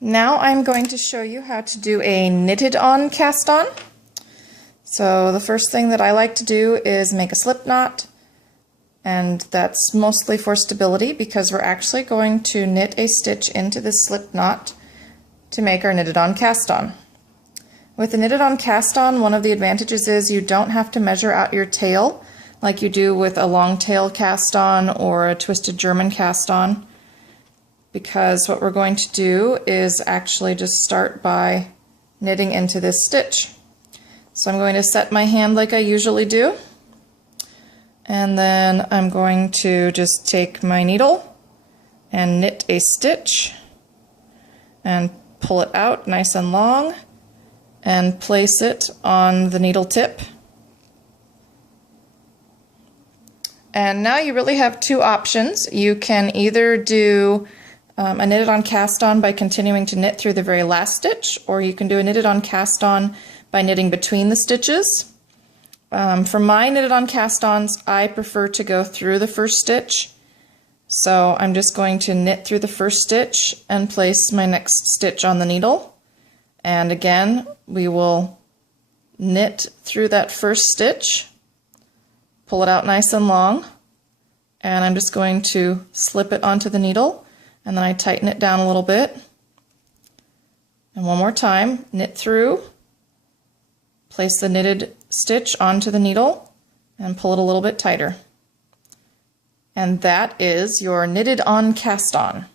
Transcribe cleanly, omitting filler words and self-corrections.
Now I'm going to show you how to do a knitted on cast on. So the first thing that I like to do is make a slip knot, and that's mostly for stability because we're actually going to knit a stitch into this slip knot to make our knitted on cast on. With the knitted on cast on, one of the advantages is you don't have to measure out your tail like you do with a long tail cast on or a twisted German cast on, because what we're going to do is actually just start by knitting into this stitch. So I'm going to set my hand like I usually do, and then I'm going to just take my needle and knit a stitch and pull it out nice and long and place it on the needle tip. And now you really have two options. You can either do a knitted on cast on by continuing to knit through the very last stitch, or you can do a knitted on cast on by knitting between the stitches. For my knitted on cast ons, I prefer to go through the first stitch. So I'm just going to knit through the first stitch and place my next stitch on the needle. And again, we will knit through that first stitch, pull it out nice and long, and I'm just going to slip it onto the needle, and then I tighten it down a little bit. And one more time, knit through, place the knitted stitch onto the needle, and pull it a little bit tighter. And that is your knitted on cast on.